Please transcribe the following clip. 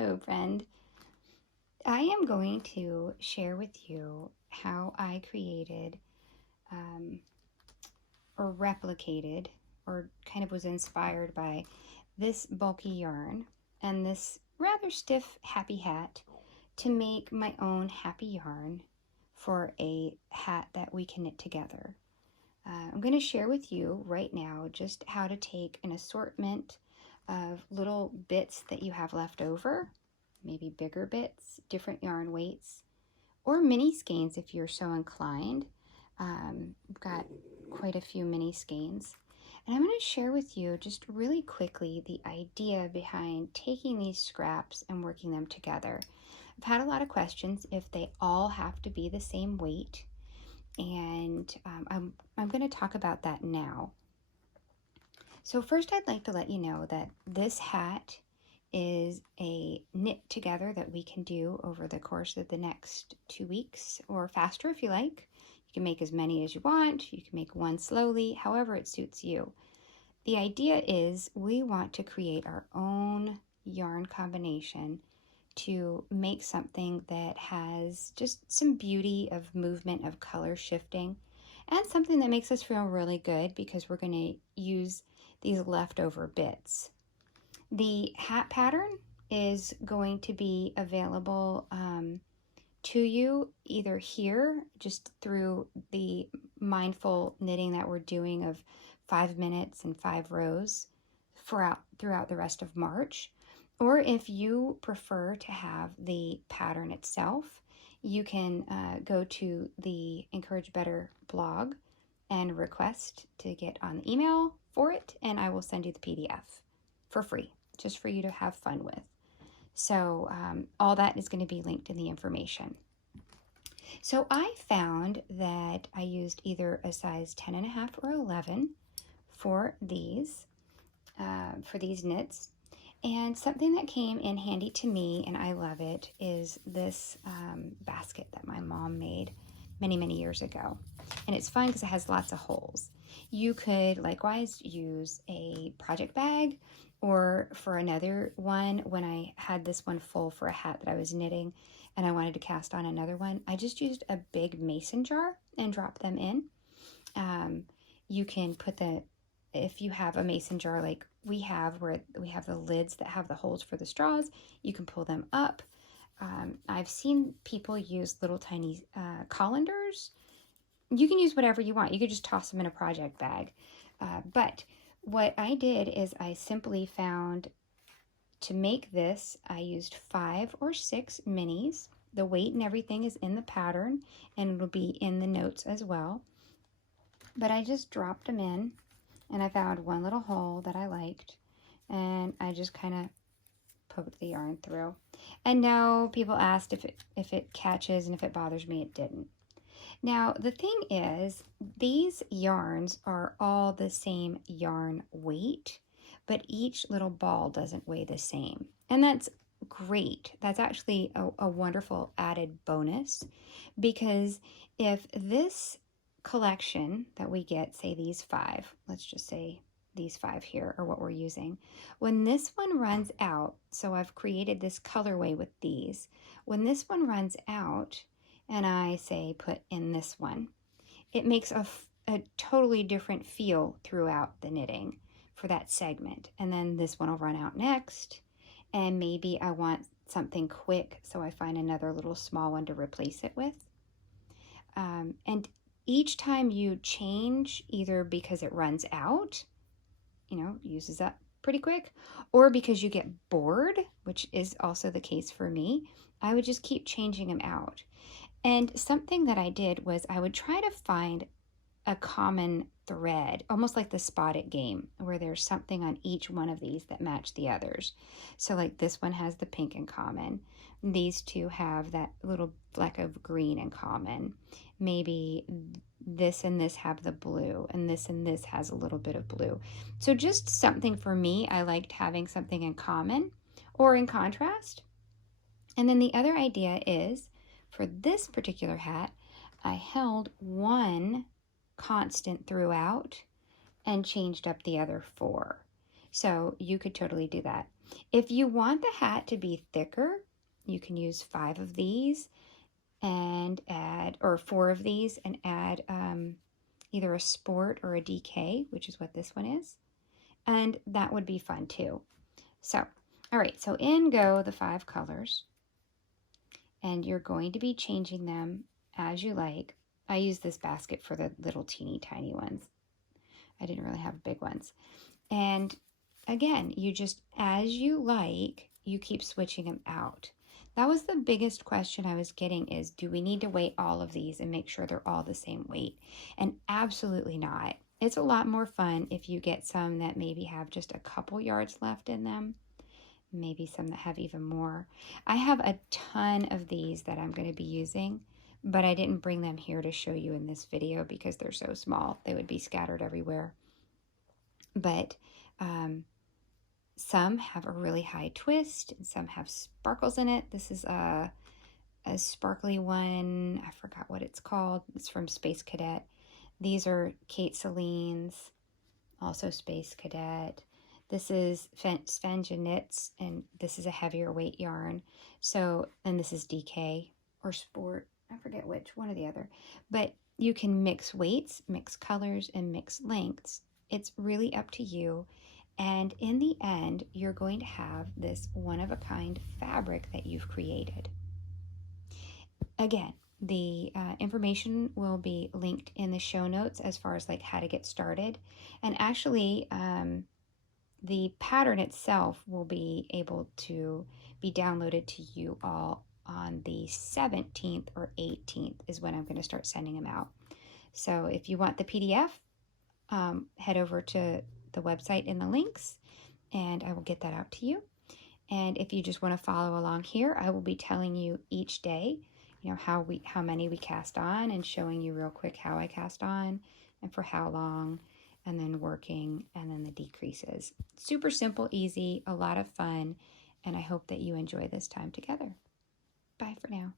Hello, friend. I am going to share with you how I created or replicated or kind of was inspired by this bulky yarn and this rather stiff happy hat to make my own happy yarn for a hat that we can knit together. I'm going to share with you right now just how to take an assortment of little bits that you have left over, maybe bigger bits, different yarn weights, or mini skeins if you're so inclined. I've got quite a few mini skeins. And I'm going to share with you just really quickly the idea behind taking these scraps and working them together. I've had a lot of questions if they all have to be the same weight, and I'm going to talk about that now. So first I'd like to let you know that this hat is a knit together that we can do over the course of the next 2 weeks, or faster if you like. You can make as many as you want. You can make one slowly, however it suits you. The idea is we want to create our own yarn combination to make something that has just some beauty of movement, of color shifting, and something that makes us feel really good because we're going to use these leftover bits. The hat pattern is going to be available to you either here, just through the mindful knitting that we're doing of 5 minutes and 5 rows throughout the rest of March, or if you prefer to have the pattern itself, you can go to the Encourage Better blog and request to get on the email for it, and I will send you the PDF for free, just for you to have fun with. So all that is going to be linked in the information. So I found that I used either a size 10.5 or 11 for these knits. And something that came in handy to me, and I love it, is this basket that my mom made many, many years ago. And it's fun because it has lots of holes. You could likewise use a project bag, or for another one, when I had this one full for a hat that I was knitting and I wanted to cast on another one, I just used a big mason jar and dropped them in. You can put if you have a mason jar like we have, where we have the lids that have the holes for the straws, you can pull them up. I've seen people use little tiny colanders. You can use whatever you want. You could just toss them in a project bag. But what I did is I simply found, to make this, I used 5 or 6 minis. The weight and everything is in the pattern, and it'll be in the notes as well. But I just dropped them in, and I found one little hole that I liked, and I just kind of poked the yarn through. And no, people asked if it catches and if it bothers me. It didn't. Now, the thing is, these yarns are all the same yarn weight, but each little ball doesn't weigh the same. And that's great. That's actually a wonderful added bonus, because if this collection that we get, say these 5, let's just say these 5 here are what we're using, when this one runs out, so I've created this colorway with these, when this one runs out and I say put in this one, it makes a totally different feel throughout the knitting for that segment. And then this one will run out next, and maybe I want something quick, so I find another little small one to replace it with. And each time you change, either because it runs out, uses up pretty quick, or because you get bored, which is also the case for me, I would just keep changing them out. And something that I did was I would try to find a common thread, almost like the Spot It game, where there's something on each one of these that match the others. So like this one has the pink in common. These two have that little fleck of green in common. Maybe this and this have the blue, and this has a little bit of blue. So just something for me, I liked having something in common or in contrast. And then the other idea is, for this particular hat, I held one constant throughout and changed up the other 4. So you could totally do that. If you want the hat to be thicker, you can use 5 of these and add, or 4 of these and add either a sport or a DK, which is what this one is. And that would be fun too. So, all right, so in go the 5 colors, and you're going to be changing them as you like. I use this basket for the little teeny tiny ones. I didn't really have big ones. And again, you just, as you like, you keep switching them out. That was the biggest question I was getting is, do we need to weigh all of these and make sure they're all the same weight? And absolutely not. It's a lot more fun if you get some that maybe have just a couple yards left in them, maybe some that have even more. I have a ton of these that I'm going to be using, but I didn't bring them here to show you in this video because they're so small. They would be scattered everywhere. But some have a really high twist, and some have sparkles in it. This is a sparkly one. I forgot what it's called. It's from Space Cadet. These are Kate Celine's, also Space Cadet. This is Svenja Knits, and this is a heavier weight yarn. So, and this is DK or Sport. I forget which, one or the other. But you can mix weights, mix colors, and mix lengths. It's really up to you. And in the end, you're going to have this one-of-a-kind fabric that you've created. Again, the information will be linked in the show notes as far as like how to get started. And actually, the pattern itself will be able to be downloaded to you all on the 17th or 18th is when I'm going to start sending them out. So if you want the PDF, head over to the website in the links and I will get that out to you. And if you just want to follow along here, I will be telling you each day, you know, how many we cast on and showing you real quick how I cast on and for how long, and then working, and then the decreases. Super simple, easy, a lot of fun, and I hope that you enjoy this time together. Bye for now.